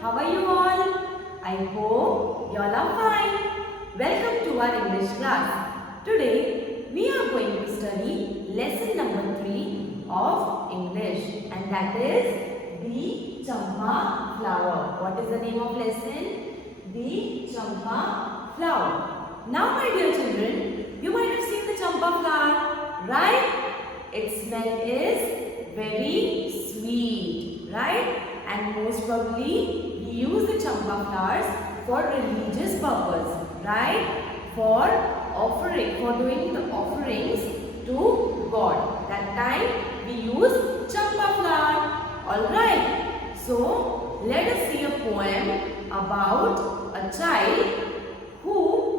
How are you all? I hope you all are fine. Welcome to our English class. Today we are going to study lesson number 3 of English, and that is the Champa flower. What is the name of lesson? The Champa flower. Now my dear children, you might have seen the Champa flower, right? Its smell is very sweet, right? And most probably we use the champa flowers for religious purpose, right? For offering, for doing the offerings to God. That time we use champa flower. Alright. So let us see a poem about a child who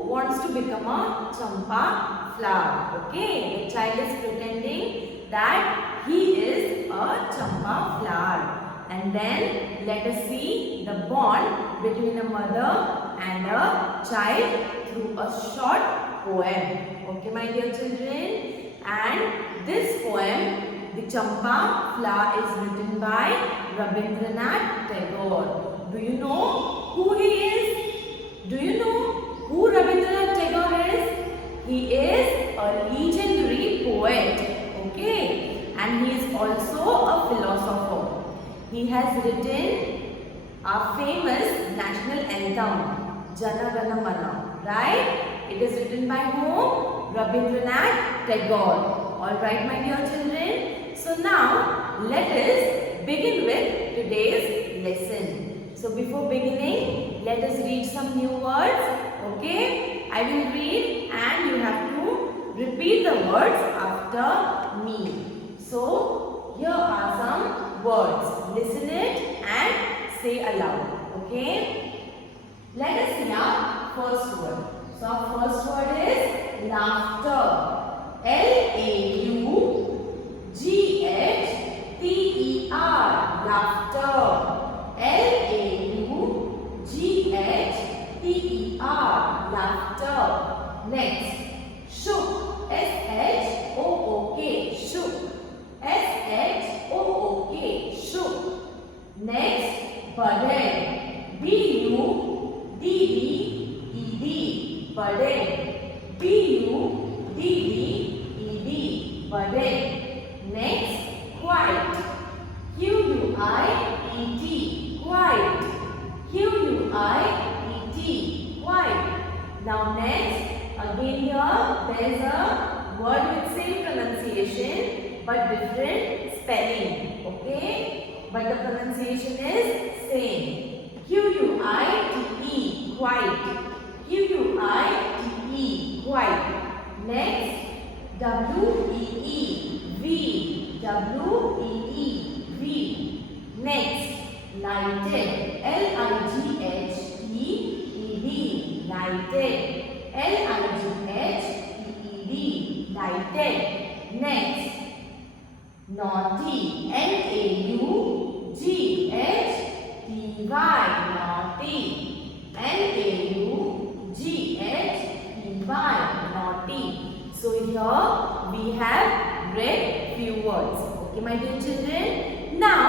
wants to become a champa flower. Okay. The child is pretending that he is a champa flower. And then let us see the bond between a mother and a child through a short poem. Okay, my dear children. And this poem, the Champa flower, is written by Rabindranath Tagore. Do you know who he is? Do you know who Rabindranath Tagore is? He is a legendary poet. Okay. And he is also a philosopher. He has written a famous national anthem, Jana Gana Mana, right? It is written by whom? Rabindranath Tagore. Alright, my dear children. So now, let us begin with today's lesson. So before beginning, let us read some new words. Okay? I will read and you have to repeat the words after me. So, here are some words. Listen it and say aloud. Okay? Let us see our first word. So our first word is laughter. L-A-U-G-H-T-E-R. Laughter. L-A-U-G-H-T-E-R. Laughter. Next. Shook. S-H-O-O-K. Shook. S-H-O-O-K. Shook. Next, budded. B-U-D-D-E-D. Budded. B-U-D-D-E-D. Budded. Next, quiet. Q-U-I-E-T. Quiet. Q-U-I-E-T. Quiet. Now next, again here there is a word with same pronunciation but different spelling. Okay? But the pronunciation is same. Q-U-I-T-E. Quiet. Q-U-I-T-E. Quiet. Next, W-E-E. V. W-E-E. V. Next, lighted. L-I-G-H-T-E-D. Lighted. L-I-G-H-T-E-D. Lighted. Next, naughty. N-A-U-G-H-T-Y. Naughty. N-A-U-G-H-T-Y. Naughty. So here we have read few words. Okay, my dear children. Now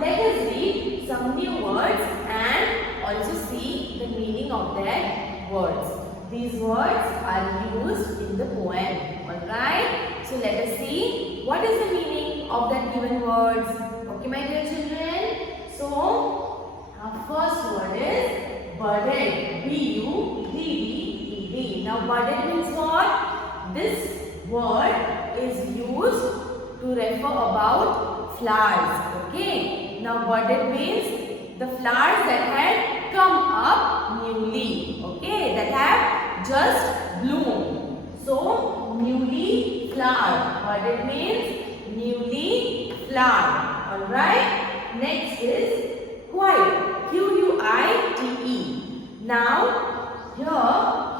let us read some new words and also see the meaning of their words. These words are used in the poem. Alright. So let us see what is the meaning of that given words. Okay, my dear children. So our first word is budded. B-U-D-D-E-D. Now budded means what? This word is used to refer about flowers. Okay. Now budded means the flowers that had come up newly. Okay. That have just bloomed. So newly flowered. Budded means newly flowered. Alright. Next is quiet. Q-U-I-T-E. Now here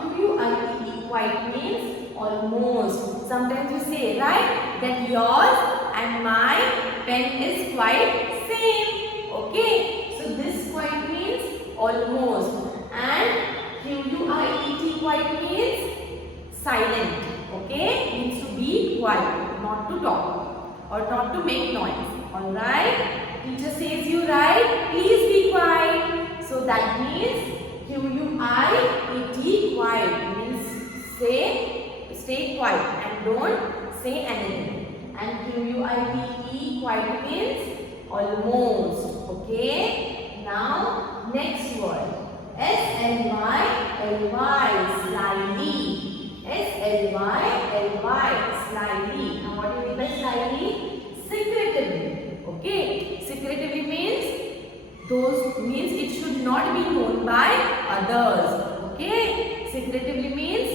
Q-U-I-T-E. Quiet means almost. Sometimes you say, right, that yours and my pen is quite same. Okay. So this quiet means almost. And Q-U-I-E-T. Quiet means silent. Okay. Means to be quiet. Not to talk. Or not to make noise. Alright. Teacher says you right. Please be quiet. So that means Q-U-I-E-T, quiet, means stay quiet and don't say anything. And Q-U-I-T-E, quiet means almost. Okay. Now next word. S-L-Y-L-Y, slyly. S-L-Y-L-Y, slyly. Now what do you mean by slyly? Secretively. Okay. Secretively means it should not be known by others. Okay. Secretively means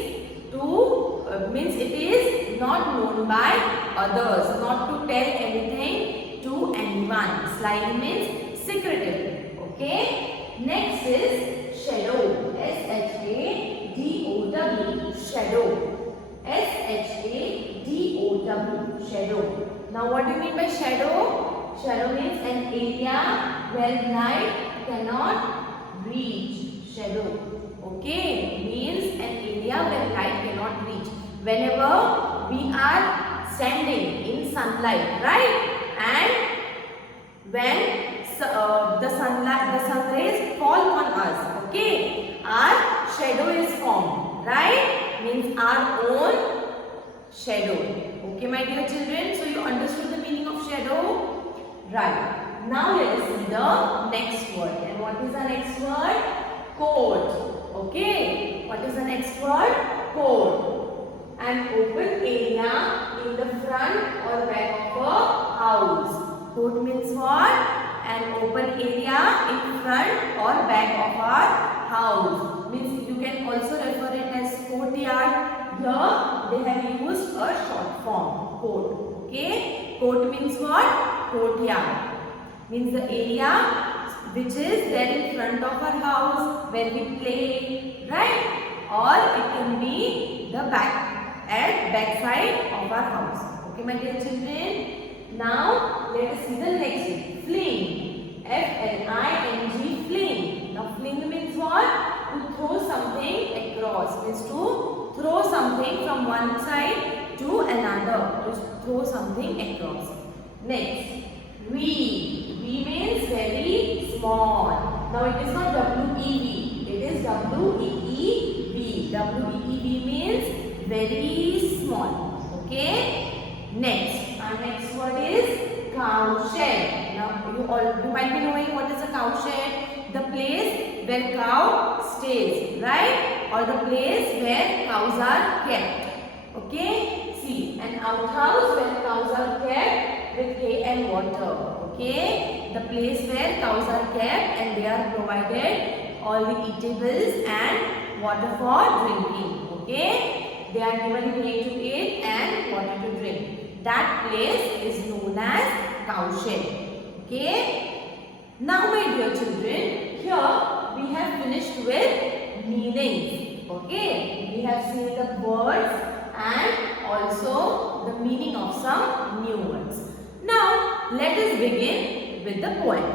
it is not known by others, not to tell anything to anyone. Slyly means secretively. Okay. Next is shadow. S-H-A-D-O-W. Shadow. S-H-A-D-O-W. Shadow. Now what do you mean by shadow? Shadow means an area where light cannot reach. Shadow. Okay. Means an area where light cannot reach. Whenever we are standing in sunlight, right? And when the sun rays fall on us, okay, our shadow is formed, right? Means our own shadow. Okay, my dear children, so you understood the meaning of shadow, right? Now let us see the next word. And what is the next word? Coat. Okay, what is the next word? Coat. An open area in the front or back of a house. Coat means what? An open area in front or back of our house. Means you can also refer it as courtyard. Here they have used a short form, court. Okay. Court means what? Courtyard. Means the area which is there in front of our house where we play, right? Or it can be the back side of our house. Okay, my dear children. Now let us see the next one. Fling. F-L-I-N-G. Fling. Now fling means what? To throw something across. Means to throw something from one side to another. To throw something across. Next. Weed. Weed means very small. Now it is not W-E-V. It is W-E-E-V. W-E-E-V means very small. Okay. Next. Our next word is cowshed. Now you might be knowing what is a cowshed. The place where cow stays, right? Or the place where cows are kept. Okay? See, an outhouse where cows are kept with hay and water. Okay? The place where cows are kept and they are provided all the eatables and water for drinking. Okay? They are given hay to eat and water to drink. That place is known as cowshed. Okay? Now my dear children, here we have finished with meanings. Okay? We have seen the words and also the meaning of some new words. Now let us begin with the poem.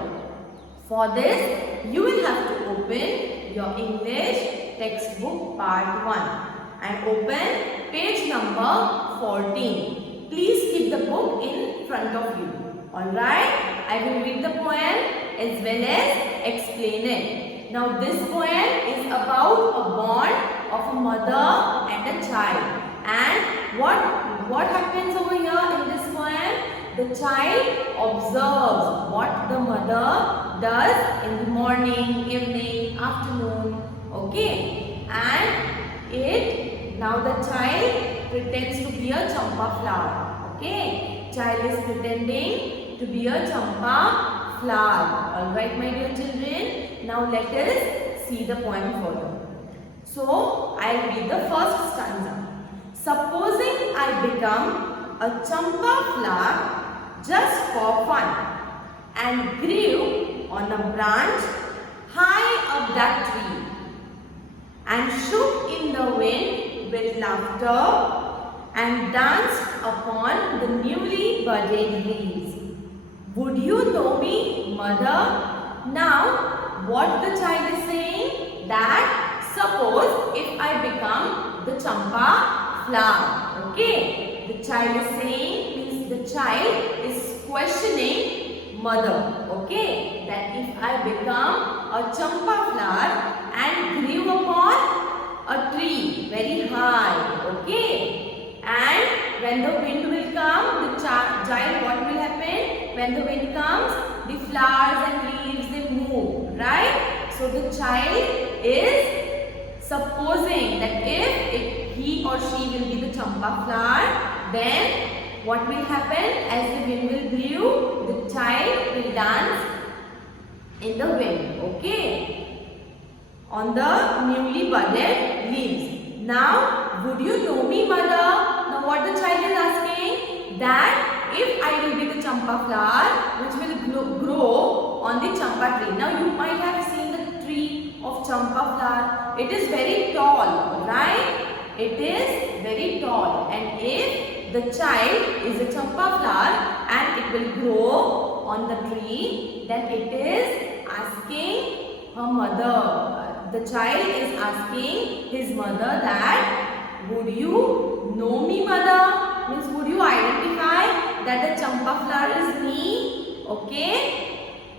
For this you will have to open your English textbook part 1 and open page number 14. Please keep the book in front of you. Alright, I will read the poem as well as explain it. Now this poem is about a bond of a mother and a child. And what happens over here in this poem? The child observes what the mother does in the morning, evening, afternoon. Okay, and now the child pretends to be a champa flower. Okay, child is pretending to be a champa flower. Alright, my dear children. Now let us see the poem further. So I will read the first stanza. Supposing I become a champa flower just for fun and grew on a branch high up that tree and shook in the wind with laughter and danced upon the newly budded leaves. Would you know me, mother? Now, what the child is saying? That suppose if I become the champa flower. Okay, the child is saying, means the child is questioning mother. Okay, that if I become a champa flower and grew upon a tree very high. Okay, and when the wind will come, the child, what will happen? When the wind comes, the flowers and leaves, they move, right? So the child is supposing that if he or she will be the champa flower, then what will happen? As the wind will blow, the child will dance in the wind. Okay, on the newly budded leaves. Now, would you know me, mother? Now what the child is asking, that if I will be the champa flower which will grow on the champa tree. Now you might have seen the tree of champa flower. It is very tall, right? It is very tall, and if the child is a champa flower and it will grow on the tree, then it is asking her mother. The child is asking his mother that, would you know me, mother? Means, would you identify that the champa flower is me? Okay.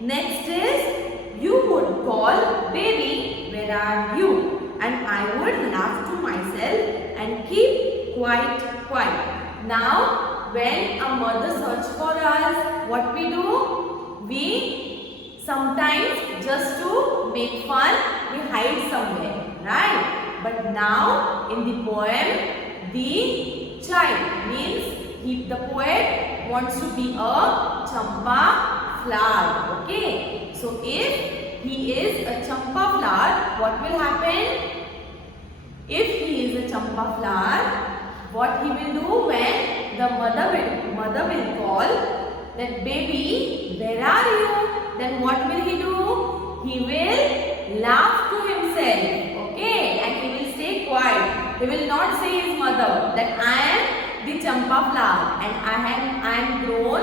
Next is, you would call, baby, where are you? And I would laugh to myself and keep quiet. Now, when a mother searches for us, what we do? We sometimes, just to make fun, we hide somewhere, right? But now in the poem, the child means the poet wants to be a champa flower. Okay, so if he is a champa flower, what will happen? If he is a champa flower, what he will do when the mother will call that, baby, where are you? Then what will he do? He will laugh to himself. Okay, and he will stay quiet. He will not say his mother that I am the champa flower and I am grown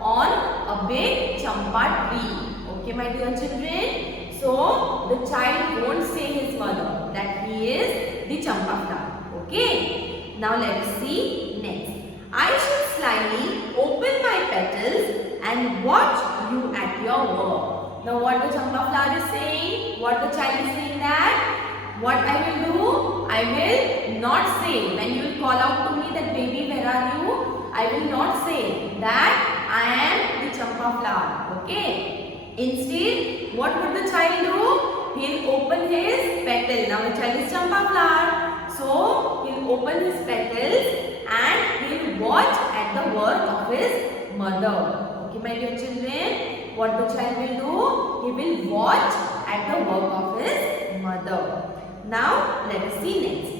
on a big champa tree. Okay, my dear children. So the child won't say his mother that he is the champa flower. Okay. Now let us see next. I should slyly open my petals and watch you at your work. Now what the champa flower is saying? What the child is saying that? What I will do? I will not say. When you will call out to me that, baby, where are you? I will not say that I am the champa flower. Okay. Instead, what would the child do? He will open his petal. Now the child is champa flower. So, he will open his petals and he will watch at the work of his mother. Okay, my dear children, what the child will do? He will watch at the work of his mother. Now, let us see next.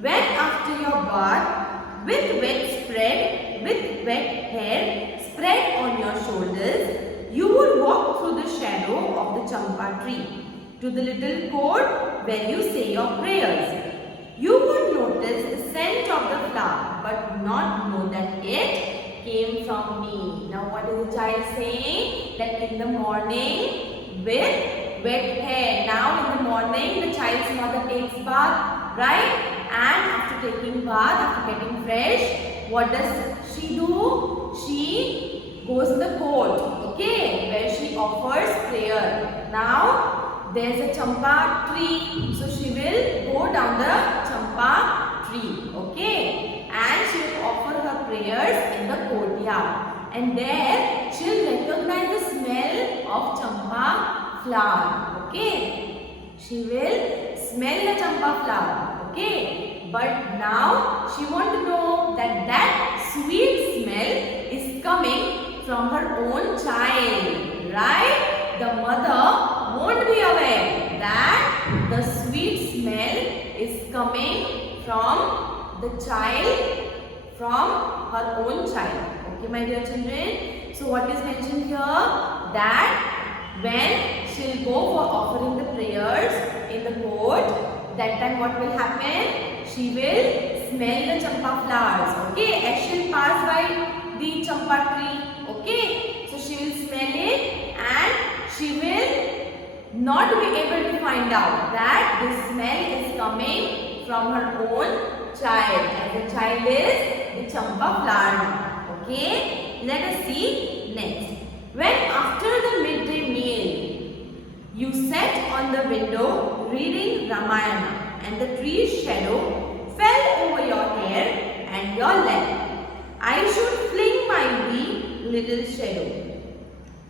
When after your bath, with wet hair spread on your shoulders, you would walk through the shadow of the champa tree to the little court where you say your prayers. You would notice the scent of the flower, but not know that it came from me. Now what is the child saying? That in the morning with wet hair. Now in the morning the child's mother takes bath, right? And after taking bath, after getting fresh, what does she do? She goes in the court, okay, where she offers prayer. Now there is a champa tree, so she will go down the champa tree, okay, and she will offer her prayers in the courtyard, and there she will recognize the smell of champa flower. Okay, she will smell the champa flower. Okay, but now she wants to know that sweet smell is coming from her own child, right? The mother won't be aware that the sweet smell is coming from the child, from her own child. Okay, my dear children. So what is mentioned here? That when she will go for offering the prayers in the court, that time what will happen? She will smell the champa flowers. Okay, as she will pass by the champa tree. Okay, so she will smell it and she will not be able to find out that the smell is coming from her own child, and the child is the champa flower. Okay, let us see next. When after the midday meal, you sat on the window reading Ramayana and the tree's shadow fell over your hair and your leg, I should fling my wee little shadow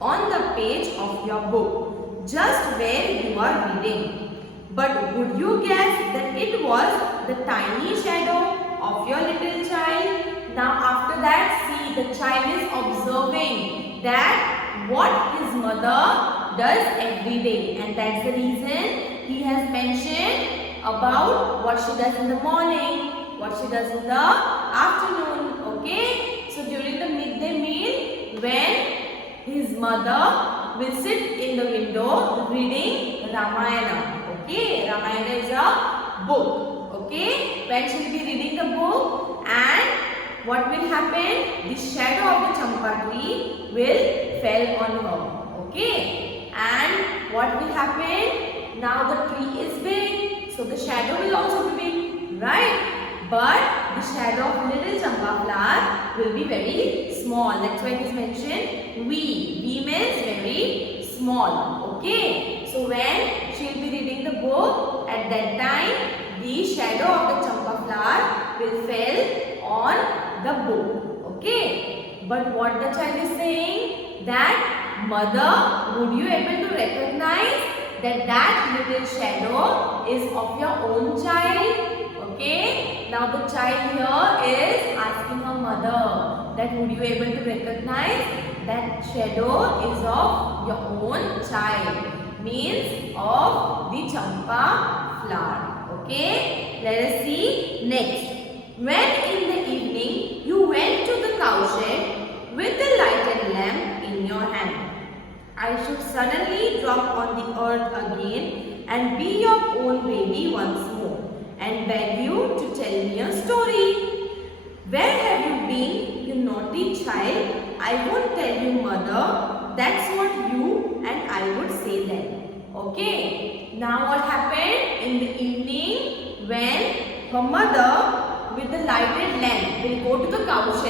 on the page of your book, just where you are reading. But would you guess that it was the tiny shadow of your little child? Now after that, see, the child is observing that what his mother does every day, and that's the reason he has mentioned about what she does in the morning, what she does in the afternoon. Okay, so during the midday meal, when his mother will sit in the window reading Ramayana. Okay, Ramayana is a book. Okay, when she will be reading the book, and what will happen? The shadow of the champa tree will fell on her. Okay, and what will happen? Now the tree is big, so the shadow will also be big, right? But the shadow of little champa flower will be very small. That's why it is mentioned wee. Wee means very small. Okay. So when she will be reading the book, at that time the shadow of the champa flower will fall on the book. Okay. But what the child is saying, that mother, would you able to recognize that little shadow is of your own child? Okay, now the child here is asking her mother that would you able to recognize that shadow is of your own child, means of the champa flower. Okay, let us see next. When in the evening you went to the cowshed with the lighted lamp in your hand, I should suddenly drop on the earth again and be your own baby once more, and beg you to tell me a story. Where have you been, you naughty child? I won't tell you, mother. That's what you and I would say then. Okay. Now what happened? In the evening, when her mother with the lighted lamp will go to the cowshed.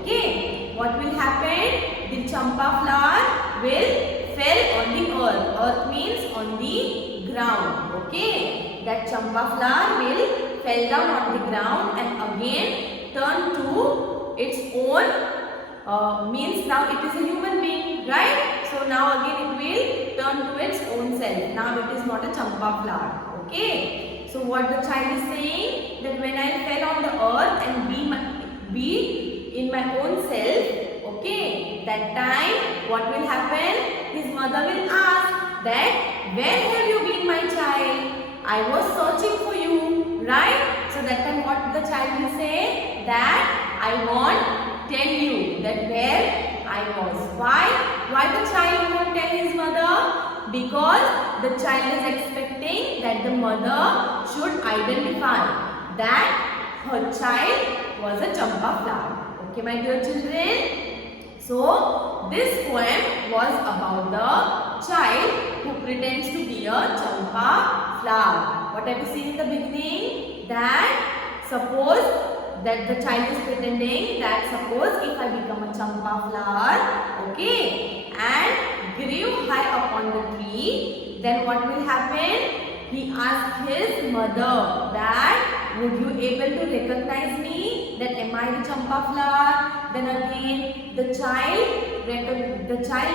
Okay. What will happen? The champa flower will fall on the earth. Earth means on the ground. Okay. That champa flower will fall down on the ground and again turn to its own, means now it is a human being, right? So now again it will turn to its own self. Now it is not a champa flower. Okay. So what the child is saying, that when I fell on the earth and be in my own self, okay, that time what will happen? His mother will ask that, where have you been, my child? I was searching for you, right? So that time what the child will say, that I won't tell you that where I was. Why the child won't tell his mother? Because the child is expecting that the mother should identify that her child was a champa flower. Okay, my dear children. So this poem was about the child who pretends to be a champa flower. What have you seen in the beginning? That suppose that the child is pretending that suppose if I become a champa flower, okay, and grew high up on the tree, then what will happen? He asked his mother that would you able to recognize me, that am I the champa flower? Then again the child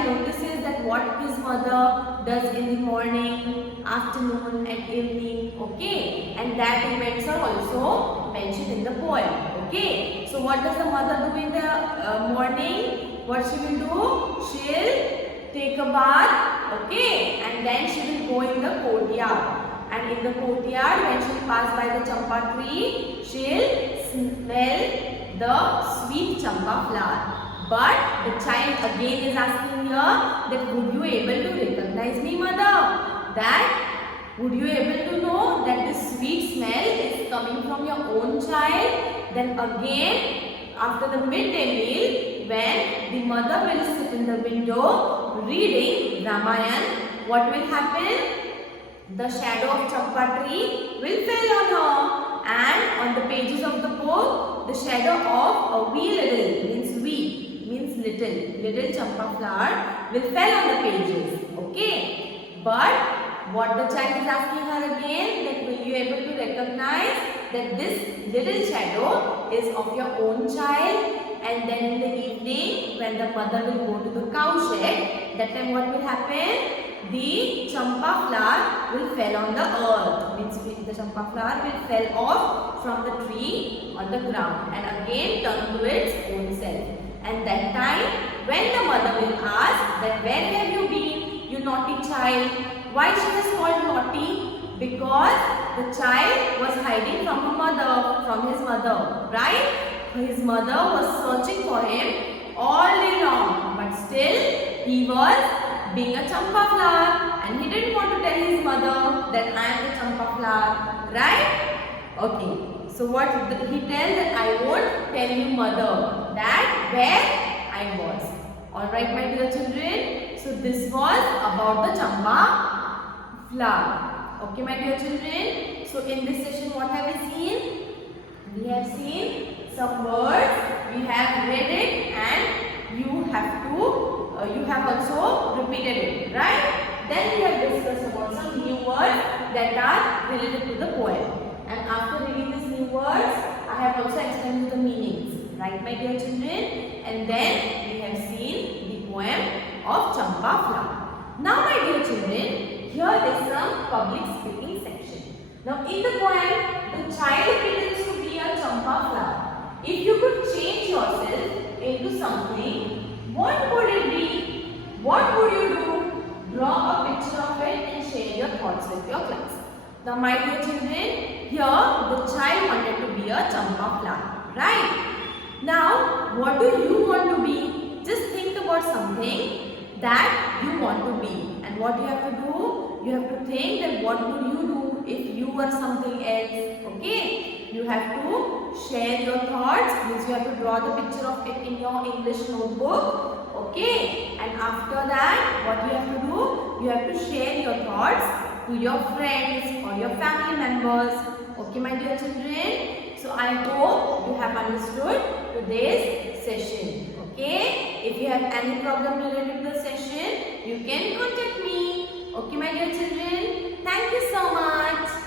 notices that what his mother does in the morning, afternoon and evening. Okay, and that events are also mentioned in the poem. Okay, so what does the mother do in the morning? What she will do? She'll take a bath. Okay, and then she will go in the courtyard. And in the courtyard, when she pass by the champa tree, she'll smell the sweet champa flower. But the child again is asking here that would you able to recognize me, mother? That would you able to know that this sweet smell is coming from your own child? Then again, after the midday meal, when the mother will sit in the window reading Ramayana, what will happen? The shadow of champa tree will fall on her, and on the pages of the book, the shadow of a wee little means little champa flower will fall on the pages. Okay, but what the child is asking her again, that will you able to recognize that this little shadow is of your own child? And then in the evening, when the mother will go to the cow shed, that time what will happen? The champa flower will fall on the earth. Means the champa flower will fall off from the tree on the ground and again turn to its own self. And that time, when the mother will ask that where have you been, you naughty child? Why she is called naughty? Because the child was hiding from her mother, from his mother, right? His mother was searching for him all day long, but still he was being a champa flower and he didn't want to tell his mother that I am the champa flower, right? Okay, so what he tells that I won't tell you mother that where I was. Alright my dear children, so this was about the champa flower. Okay my dear children, so in this session what have we seen? We have seen some words, we have read it and you have also repeated it, right? Then we have discussed about some new words that are related to the poem. And after reading these new words, I have also explained the meanings, right my dear children? And then we have seen the poem of Champa Flower. Now my dear children, here is some public speaking section. Now in the poem, the child pretends to be a Champa flower. If you could change yourself into something, what would it be? What would you do? Draw a picture of it and share your thoughts with your class. Now my dear children, here the child wanted to be a champa flower, right? Now what do you want to be? Just think about something that you want to be. And what you have to do? You have to think that what would you do if you were something else, okay? You have to share your thoughts, means you have to draw the picture of it in your English notebook, okay? And after that, what you have to do? You have to share your thoughts to your friends or your family members, okay my dear children? So I hope you have understood today's session, okay? If you have any problem related to the session, you can contact me, okay my dear children? Thank you so much.